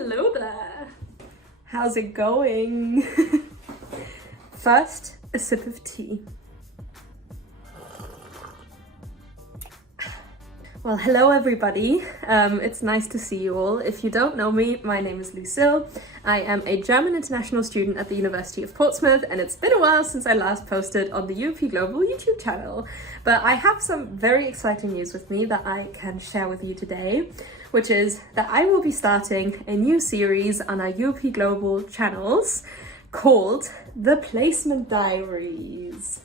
Hello there! How's it going? First, a sip of tea. Well, hello everybody. It's nice to see you all. If you don't know me, my name is Lucille. I am a German international student at the University of Portsmouth, and it's been a while since I last posted on the UP Global YouTube channel. But I have some very exciting news with me that I can share with you today, which is that I will be starting a new series on our UP Global channels called the Placement Diaries.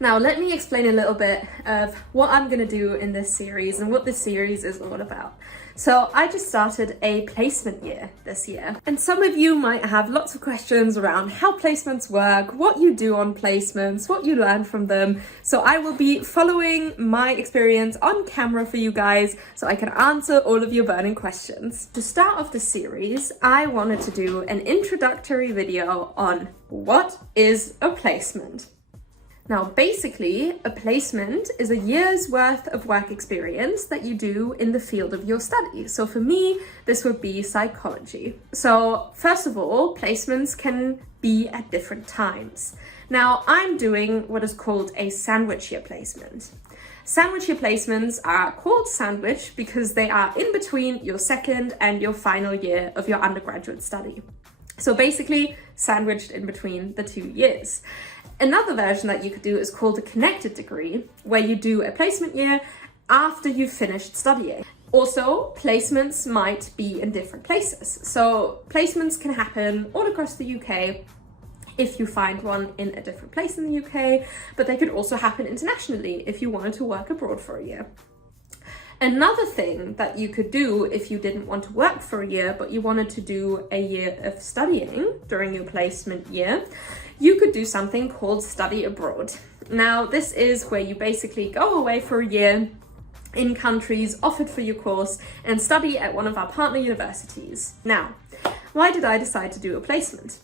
Now, let me explain a little bit of what I'm going to do in this series and what this series is all about. So I just started a placement year this year, and some of you might have lots of questions around how placements work, what you do on placements, what you learn from them. So I will be following my experience on camera for you guys so I can answer all of your burning questions. To start off the series, I wanted to do an introductory video on what is a placement. Now, basically, a placement is a year's worth of work experience that you do in the field of your study. So for me, this would be psychology. So first of all, placements can be at different times. Now, I'm doing what is called a sandwich year placement. Sandwich year placements are called sandwich because they are in between your second and your final year of your undergraduate study. So basically, sandwiched in between the 2 years. Another version that you could do is called a connected degree, where you do a placement year after you've finished studying. Also, placements might be in different places. So placements can happen all across the UK if you find one in a different place in the UK, but they could also happen internationally if you wanted to work abroad for a year. Another thing that you could do if you didn't want to work for a year, but you wanted to do a year of studying during your placement year, you could do something called study abroad. Now, this is where you basically go away for a year in countries offered for your course and study at one of our partner universities. Now, why did I decide to do a placement?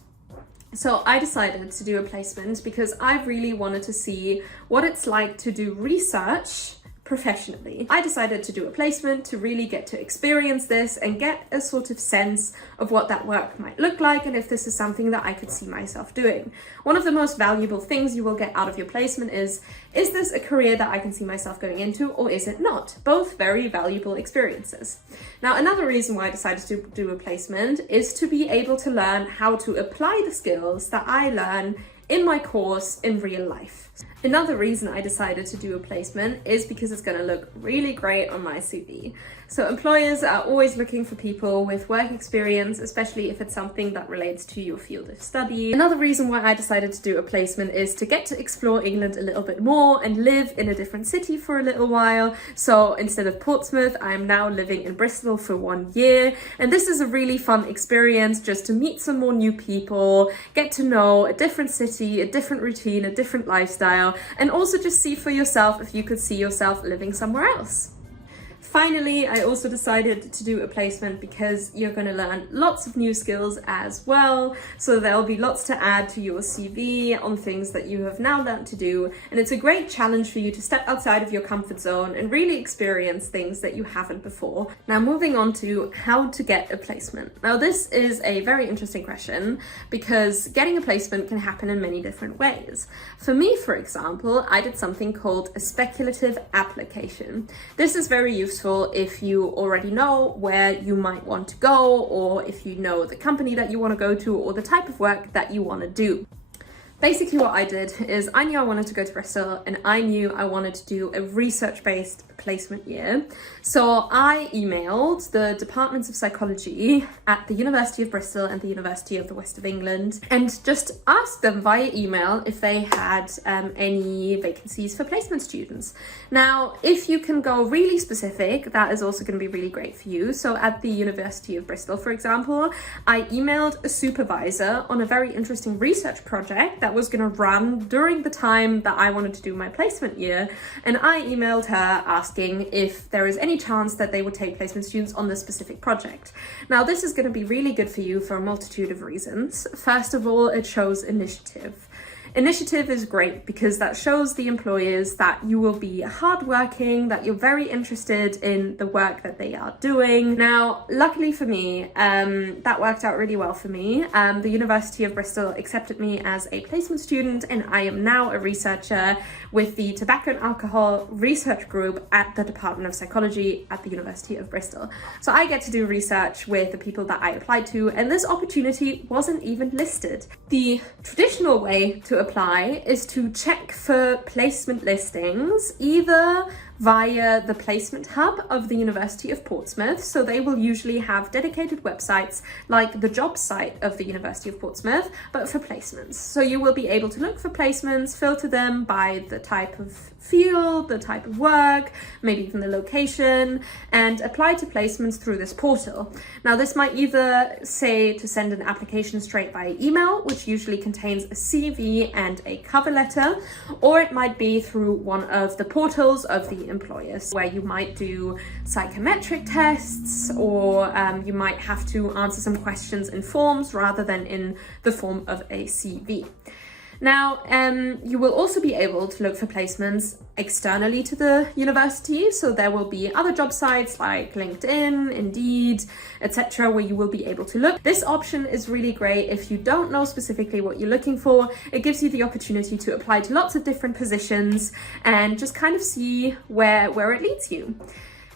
So I decided to do a placement because I really wanted to see what it's like to do research professionally. I decided to do a placement to really get to experience this and get a sort of sense of what that work might look like and if this is something that I could see myself doing. One of the most valuable things you will get out of your placement is this a career that I can see myself going into, or is it not? Both very valuable experiences. Now, another reason why I decided to do a placement is to be able to learn how to apply the skills that I learn in my course in real life. Another reason I decided to do a placement is because it's going to look really great on my CV. So employers are always looking for people with work experience, especially if it's something that relates to your field of study. Another reason why I decided to do a placement is to get to explore England a little bit more and live in a different city for a little while. So instead of Portsmouth, I'm now living in Bristol for 1 year. And this is a really fun experience just to meet some more new people, get to know a different city, a different routine, a different lifestyle, and also just see for yourself if you could see yourself living somewhere else. Finally, I also decided to do a placement because you're going to learn lots of new skills as well. So there'll be lots to add to your CV on things that you have now learned to do. And it's a great challenge for you to step outside of your comfort zone and really experience things that you haven't before. Now, moving on to how to get a placement. Now, this is a very interesting question because getting a placement can happen in many different ways. For me, for example, I did something called a speculative application. This is very useful if you already know where you might want to go, or if you know the company that you want to go to, or the type of work that you want to do. Basically what I did is I knew I wanted to go to Bristol and I knew I wanted to do a research-based placement year. So I emailed the departments of psychology at the University of Bristol and the University of the West of England and just asked them via email if they had any vacancies for placement students. Now, if you can go really specific, that is also going to be really great for you. So at the University of Bristol, for example, I emailed a supervisor on a very interesting research project that was going to run during the time that I wanted to do my placement year, and I emailed her asking if there is any chance that they would take placement students on this specific project. Now, this is going to be really good for you for a multitude of reasons. First of all, it shows initiative. Initiative is great because that shows the employers that you will be hardworking, that you're very interested in the work that they are doing. Now, luckily for me, that worked out really well for me. The University of Bristol accepted me as a placement student, and I am now a researcher with the Tobacco and Alcohol Research Group at the Department of Psychology at the University of Bristol. So I get to do research with the people that I applied to, and this opportunity wasn't even listed. The traditional way to apply is to check for placement listings, either via the Placement Hub of the University of Portsmouth. So they will usually have dedicated websites like the job site of the University of Portsmouth, but for placements. So you will be able to look for placements, filter them by the type of field, the type of work, maybe even the location, and apply to placements through this portal. Now, this might either say to send an application straight by email, which usually contains a CV and a cover letter, or it might be through one of the portals of the employers, where you might do psychometric tests, or you might have to answer some questions in forms rather than in the form of a CV. Now, you will also be able to look for placements externally to the university. So there will be other job sites like LinkedIn, Indeed, etc., where you will be able to look. This option is really great if you don't know specifically what you're looking for. It gives you the opportunity to apply to lots of different positions and just kind of see where it leads you.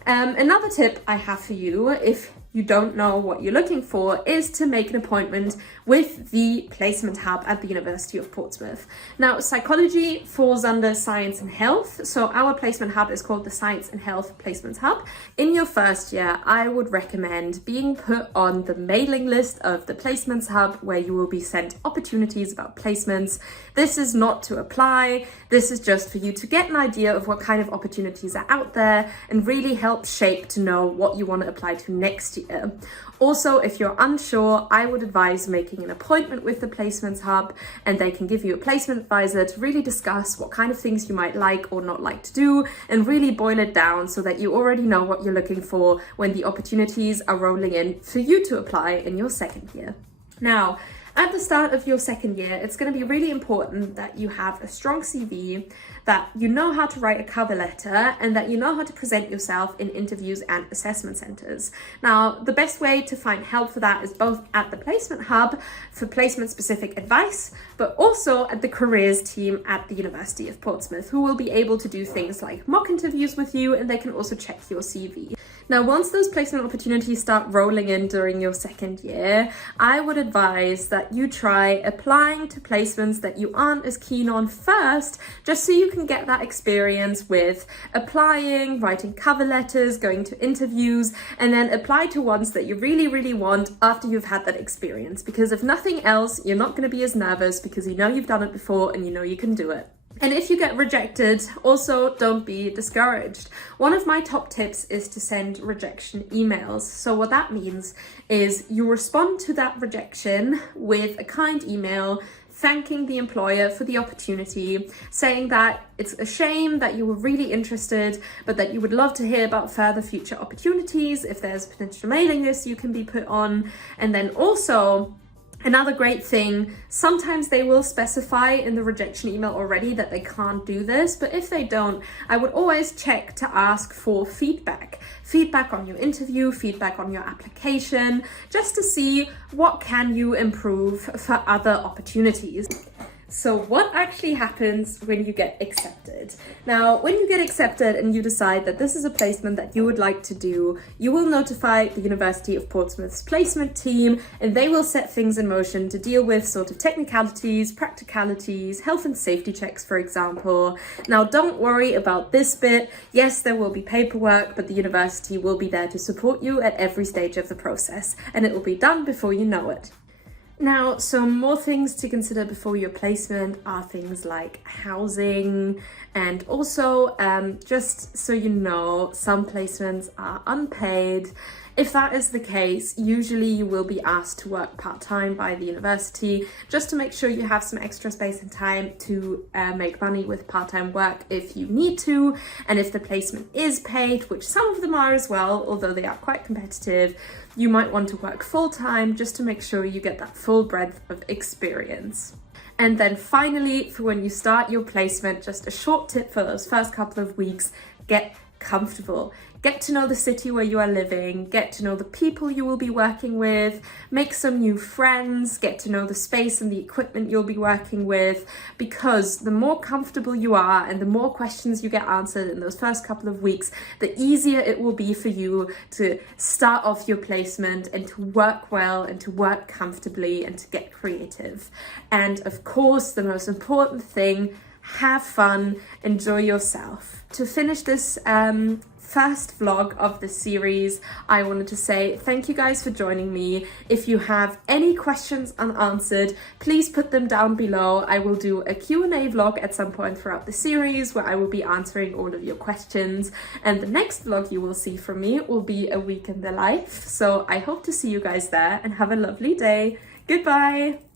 Another tip I have for you, if you don't know what you're looking for, is to make an appointment with the Placement Hub at the University of Portsmouth. Now, psychology falls under science and health, so our Placement Hub is called the Science and Health Placement Hub. In your first year, I would recommend being put on the mailing list of the Placements Hub, where you will be sent opportunities about placements. This is not to apply, this is just for you to get an idea of what kind of opportunities are out there and really help shape to know what you want to apply to next year. Also, if you're unsure, I would advise making an appointment with the Placements Hub, and they can give you a placement advisor to really discuss what kind of things you might like or not like to do, and really boil it down so that you already know what you're looking for when the opportunities are rolling in for you to apply in your second year. Now, at the start of your second year, it's going to be really important that you have a strong CV, that you know how to write a cover letter, and that you know how to present yourself in interviews and assessment centres. Now, the best way to find help for that is both at the Placement Hub for placement-specific advice, but also at the careers team at the University of Portsmouth, who will be able to do things like mock interviews with you, and they can also check your CV. Now, once those placement opportunities start rolling in during your second year, I would advise that you try applying to placements that you aren't as keen on first, just so you can get that experience with applying, writing cover letters, going to interviews, and then apply to ones that you really, really want after you've had that experience. Because if nothing else, you're not going to be as nervous because you know you've done it before and you know you can do it. And if you get rejected, also don't be discouraged. One of my top tips is to send rejection emails. So what that means is you respond to that rejection with a kind email thanking the employer for the opportunity, saying that it's a shame that you were really interested, but that you would love to hear about further future opportunities if there's a potential mailing list you can be put on. And then also, another great thing, sometimes they will specify in the rejection email already that they can't do this, but if they don't, I would always check to ask for feedback. Feedback on your interview, feedback on your application, just to see what can you improve for other opportunities. So what actually happens when you get accepted? Now, when you get accepted and you decide that this is a placement that you would like to do, you will notify the University of Portsmouth's placement team, and they will set things in motion to deal with sort of technicalities, practicalities, health and safety checks, for example. Now, don't worry about this bit. Yes, there will be paperwork, but the university will be there to support you at every stage of the process, and it will be done before you know it. Now, some more things to consider before your placement are things like housing, and also just so you know, some placements are unpaid. If that is the case, usually you will be asked to work part-time by the university just to make sure you have some extra space and time to make money with part-time work if you need to. And if the placement is paid, which some of them are as well, although they are quite competitive, you might want to work full-time just to make sure you get that full breadth of experience. And then finally, for when you start your placement, just a short tip for those first couple of weeks: get comfortable. Get to know the city where you are living, get to know the people you will be working with, make some new friends, get to know the space and the equipment you'll be working with, because the more comfortable you are and the more questions you get answered in those first couple of weeks, the easier it will be for you to start off your placement and to work well and to work comfortably and to get creative. And of course, the most important thing, have fun, enjoy yourself. To finish this first vlog of the series, I wanted to say thank you guys for joining me. If you have any questions unanswered, please put them down below. I will do a Q&A vlog at some point throughout the series where I will be answering all of your questions, and the next vlog you will see from me will be a week in the life. So I hope to see you guys there, and have a lovely day. Goodbye!